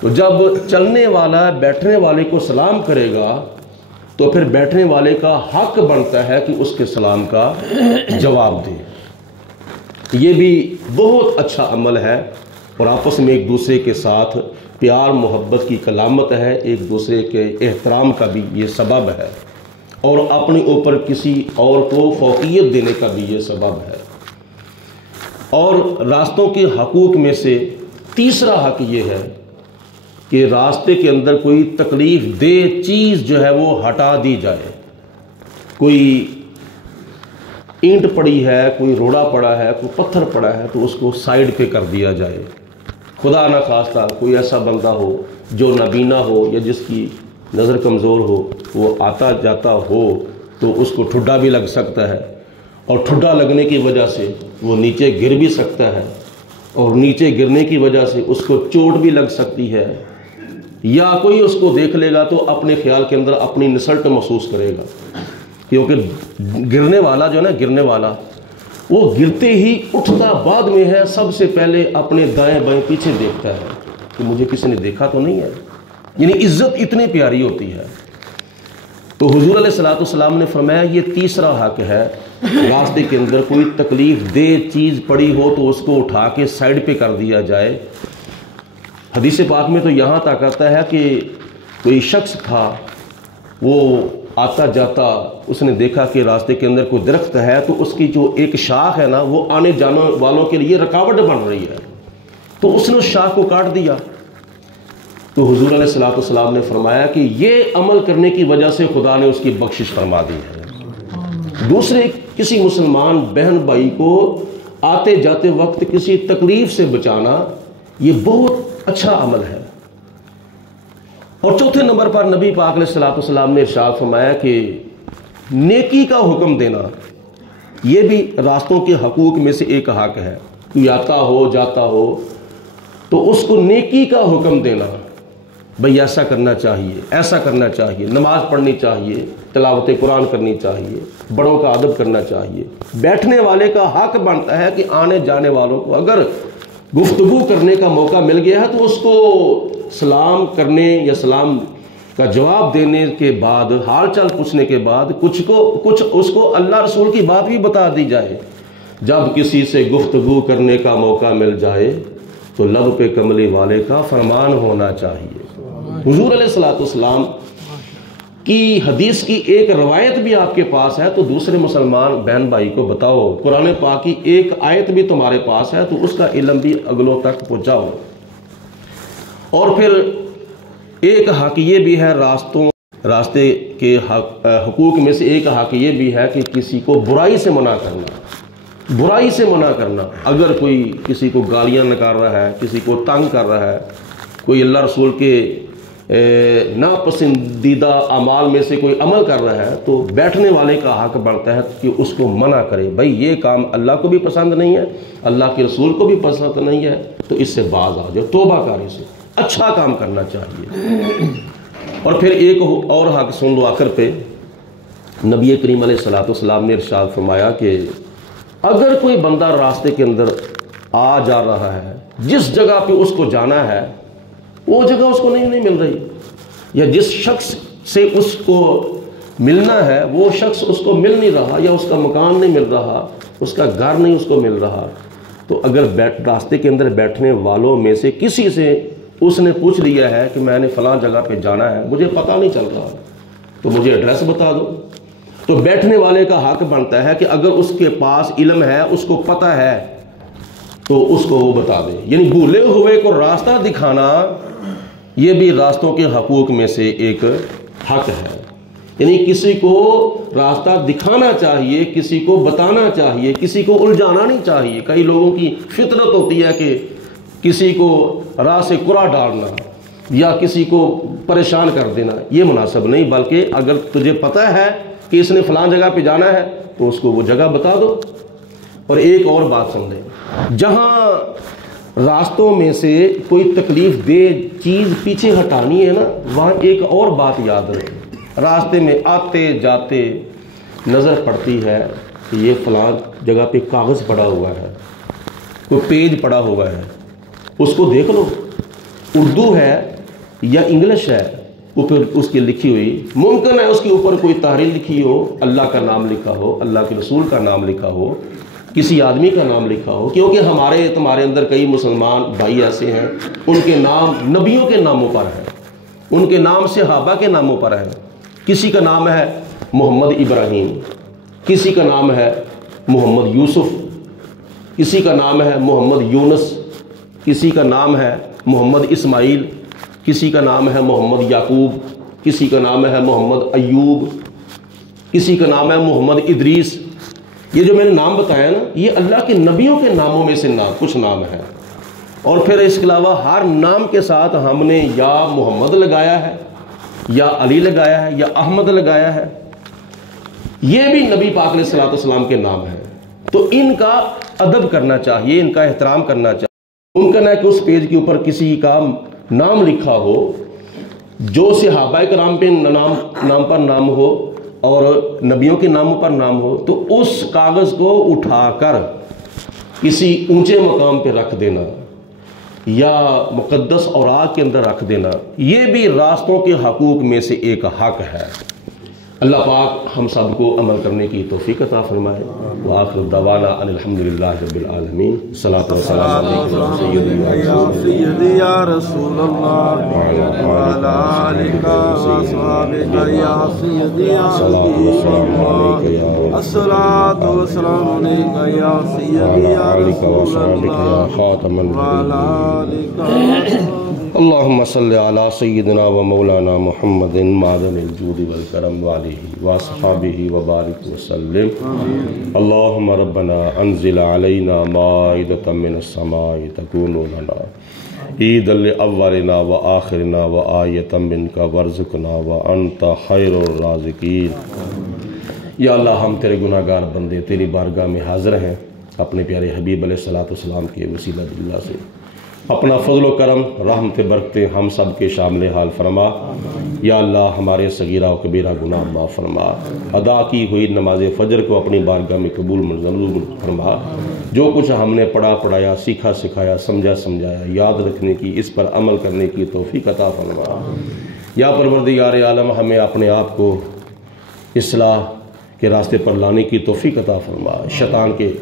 تو جب چلنے والا بیٹھنے والے کو سلام کرے گا تو پھر بیٹھنے والے کا حق بنتا ہے کہ اس کے سلام کا جواب دے۔ یہ بھی بہت اچھا عمل ہے اور آپس میں ایک دوسرے کے ساتھ پیار محبت کی علامت ہے، ایک دوسرے کے احترام کا بھی یہ سبب ہے، اور اپنے اوپر کسی اور کو فوقیت دینے کا بھی یہ سبب ہے۔ اور راستوں کے حقوق میں سے تیسرا حق یہ ہے کہ راستے کے اندر کوئی تکلیف دہ چیز جو ہے وہ ہٹا دی جائے۔ کوئی اینٹ پڑی ہے، کوئی روڑا پڑا ہے، کوئی پتھر پڑا ہے تو اس کو سائیڈ پہ کر دیا جائے۔ خدا نہ خواستہ کوئی ایسا بندہ ہو جو نابینا ہو یا جس کی نظر کمزور ہو، وہ آتا جاتا ہو تو اس کو ٹھڈا بھی لگ سکتا ہے، اور ٹھڈا لگنے کی وجہ سے وہ نیچے گر بھی سکتا ہے، اور نیچے گرنے کی وجہ سے اس کو چوٹ بھی لگ سکتی ہے، یا کوئی اس کو دیکھ لے گا تو اپنے خیال کے اندر اپنی نسلٹ محسوس کرے گا، کیونکہ گرنے والا جو ہے نا، گرنے والا وہ گرتے ہی اٹھتا بعد میں ہے، سب سے پہلے اپنے دائیں بائیں پیچھے دیکھتا ہے کہ مجھے کسی نے دیکھا تو نہیں ہے۔ یعنی عزت اتنی پیاری ہوتی ہے۔ تو حضور علیہ السلام نے فرمایا یہ تیسرا حق ہے، راستے کے اندر کوئی تکلیف دہ چیز پڑی ہو تو اس کو اٹھا کے سائڈ پہ کر دیا جائے۔ حدیث پاک میں تو یہاں تک آتا ہے کہ کوئی شخص تھا، وہ آتا جاتا اس نے دیکھا کہ راستے کے اندر کوئی درخت ہے تو اس کی جو ایک شاخ ہے نا وہ آنے جانے والوں کے لیے رکاوٹ بن رہی ہے، تو اس نے اس شاخ کو کاٹ دیا۔ تو حضور علیہ السلام نے فرمایا کہ یہ عمل کرنے کی وجہ سے خدا نے اس کی بخشش فرما دی ہے۔ دوسرے کسی مسلمان بہن بھائی کو آتے جاتے وقت کسی تکلیف سے بچانا یہ بہت اچھا عمل ہے۔ اور چوتھے نمبر پر نبی پاک علیہ السلام نے ارشاد فرمایا کہ نیکی کا حکم دینا یہ بھی راستوں کے حقوق میں سے ایک حق ہے۔ کوئی آتا ہو جاتا ہو تو اس کو نیکی کا حکم دینا، بھئی ایسا کرنا چاہیے، ایسا کرنا چاہیے، نماز پڑھنی چاہیے، تلاوت قرآن کرنی چاہیے، بڑوں کا ادب کرنا چاہیے۔ بیٹھنے والے کا حق بنتا ہے کہ آنے جانے والوں کو اگر گفتگو کرنے کا موقع مل گیا ہے تو اس کو سلام کرنے یا سلام کا جواب دینے کے بعد، حال چال پوچھنے کے بعد کچھ اس کو اللہ رسول کی بات بھی بتا دی جائے۔ جب کسی سے گفتگو کرنے کا موقع مل جائے تو لب پہ کملی والے کا فرمان ہونا چاہیے۔ حضور علیہ السلام کی حدیث کی ایک روایت بھی آپ کے پاس ہے تو دوسرے مسلمان بہن بھائی کو بتاؤ، قرآن پاک کی ایک آیت بھی تمہارے پاس ہے تو اس کا علم بھی اگلوں تک پہنچاؤ۔ اور پھر ایک حق یہ بھی ہے، راستے کے حقوق میں سے ایک حق یہ بھی ہے کہ کسی کو برائی سے منع کرنا، برائی سے منع کرنا۔ اگر کوئی کسی کو گالیاں نکال رہا ہے، کسی کو تنگ کر رہا ہے، کوئی اللہ رسول کے ناپسندیدہ اعمال میں سے کوئی عمل کر رہا ہے تو بیٹھنے والے کا حق بنتا ہے کہ اس کو منع کرے، بھائی یہ کام اللہ کو بھی پسند نہیں ہے، اللہ کے رسول کو بھی پسند نہیں ہے، تو اس سے باز آ جاؤ، توبہ کر، اسے اچھا کام کرنا چاہیے۔ اور پھر ایک اور حق سن لو آخر پہ، نبی کریم علیہ السلام نے ارشاد فرمایا کہ اگر کوئی بندہ راستے کے اندر آ جا رہا ہے، جس جگہ پہ اس کو جانا ہے وہ جگہ اس کو نہیں مل رہی، یا جس شخص سے اس کو ملنا ہے وہ شخص اس کو مل نہیں رہا، یا اس کا مکان نہیں مل رہا، اس کا گھر نہیں اس کو مل رہا، تو اگر راستے کے اندر بیٹھنے والوں میں سے کسی سے اس نے پوچھ لیا ہے کہ میں نے فلاں جگہ پہ جانا ہے، مجھے پتہ نہیں چل رہا، تو مجھے ایڈریس بتا دو، تو بیٹھنے والے کا حق بنتا ہے کہ اگر اس کے پاس علم ہے، اس کو پتہ ہے، تو اس کو وہ بتا دے۔ یعنی بھولے ہوئے کو راستہ دکھانا یہ بھی راستوں کے حقوق میں سے ایک حق ہے۔ یعنی کسی کو راستہ دکھانا چاہیے، کسی کو بتانا چاہیے، کسی کو الجھانا نہیں چاہیے۔ کئی لوگوں کی فطرت ہوتی ہے کہ کسی کو راہ سے کرا ڈالنا یا کسی کو پریشان کر دینا، یہ مناسب نہیں، بلکہ اگر تجھے پتہ ہے کہ اس نے فلاں جگہ پہ جانا ہے تو اس کو وہ جگہ بتا دو۔ اور ایک اور بات سن لیں، جہاں راستوں میں سے کوئی تکلیف دہ چیز پیچھے ہٹانی ہے نا، وہاں ایک اور بات یاد رکھیں۔ راستے میں آتے جاتے نظر پڑتی ہے کہ یہ فلاں جگہ پہ کاغذ پڑا ہوا ہے، کوئی پیج پڑا ہوا ہے، اس کو دیکھ لو، اردو ہے یا انگلش ہے اوپر اس کی لکھی ہوئی، ممکن ہے اس کے اوپر کوئی تحریر لکھی ہو، اللہ کا نام لکھا ہو، اللہ کے رسول کا نام لکھا ہو، کسی آدمی کا نام لکھا ہو، کیونکہ تمہارے اندر کئی مسلمان بھائی ایسے ہیں ان کے نام نبیوں کے ناموں پر ہیں، ان کے نام صحابہ کے ناموں پر ہیں۔ کسی کا نام ہے محمد ابراہیم، کسی کا نام ہے محمد یوسف، کسی کا نام ہے محمد یونس، کسی کا نام ہے محمد اسماعیل، کسی کا نام ہے محمد یعقوب، کسی کا نام ہے محمد ایوب، کسی کا نام ہے محمد ادریس۔ یہ جو میں نے نام بتایا نا، یہ اللہ کے نبیوں کے ناموں میں سے کچھ نام ہیں۔ اور پھر اس کے علاوہ ہر نام کے ساتھ ہم نے یا محمد لگایا ہے، یا علی لگایا ہے، یا احمد لگایا ہے۔ یہ بھی نبی پاک علیہ الصلوۃ والسلام کے نام ہیں، تو ان کا ادب کرنا چاہیے، ان کا احترام کرنا چاہیے۔ ممکن ہے کہ اس پیج کے اوپر کسی کا نام لکھا ہو جو صحابہ کرام پہ نام پر نام ہو اور نبیوں کے ناموں پر نام ہو، تو اس کاغذ کو اٹھا کر کسی اونچے مقام پہ رکھ دینا یا مقدس اوراق کے اندر رکھ دینا، یہ بھی راستوں کے حقوق میں سے ایک حق ہے۔ اللہ پاک ہم سب کو عمل کرنے کی توفیق عطا فرمائے۔ وآخر دعوانا ان الحمدللہ رب العالمین۔ صلاۃ و سلام علیکم سیدی یا رسول اللہ وعلی آلک واصحابک یا سیدی یا حبیب اللہ۔ الصلاۃ والسلام علیک یا سیدی یا رسول اللہ وعلی آلک۔ اللہم صلی علی سیدنا و مولانا محمد معدن الجود والکرم وعلیہ واصحابہ وبارک وسلم۔ اللہم ربنا انزل علینا مائدۃ من السماء تکون لنا عیدا لأولنا و آخرنا و آیۃ منک وارزقنا وانت خیر الرازقین۔ یا اللہ، ہم تیرے گناہ گار بندے تیری بارگاہ میں حاضر ہیں، اپنے پیارے حبیب علیہ الصلوۃ والسلام کے وسیلہ اللہ سے اپنا فضل و کرم، رحمت برکتے ہم سب کے شامل حال فرما۔ یا اللہ، ہمارے صغیرہ و کبیرہ گناہ معاف فرما، ادا کی ہوئی نماز فجر کو اپنی بارگاہ میں قبول منظور فرما۔ جو کچھ ہم نے پڑھا پڑھایا، سیکھا سکھایا، سمجھا سمجھایا، یاد رکھنے کی، اس پر عمل کرنے کی توفیق عطا فرما۔ یا پروردگار عالم، ہمیں اپنے آپ کو اصلاح کے راستے پر لانے کی توفیق عطا فرما۔ شیطان کے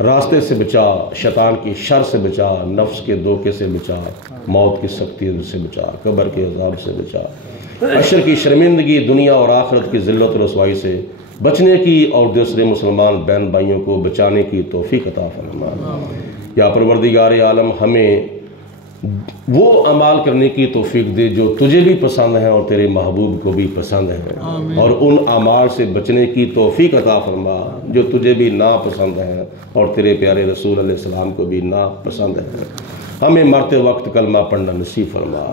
راستے سے بچا، شیطان کی شر سے بچا، نفس کے دھوکے سے بچا، موت کی سختی سے بچا، قبر کے عذاب سے بچا، حشر کی شرمندگی، دنیا اور آخرت کی ذلت و رسوائی سے بچنے کی، اور دوسرے مسلمان بہن بھائیوں کو بچانے کی توفیق عطا فرما۔ یا پروردگار عالم، ہمیں وہ اعمال کرنے کی توفیق دے جو تجھے بھی پسند ہیں اور تیرے محبوب کو بھی پسند ہیں، اور ان اعمال سے بچنے کی توفیق عطا فرما جو تجھے بھی ناپسند ہیں اور تیرے پیارے رسول علیہ السلام کو بھی ناپسند ہیں۔ ہمیں مرتے وقت کلمہ پڑھنا نصیب فرما۔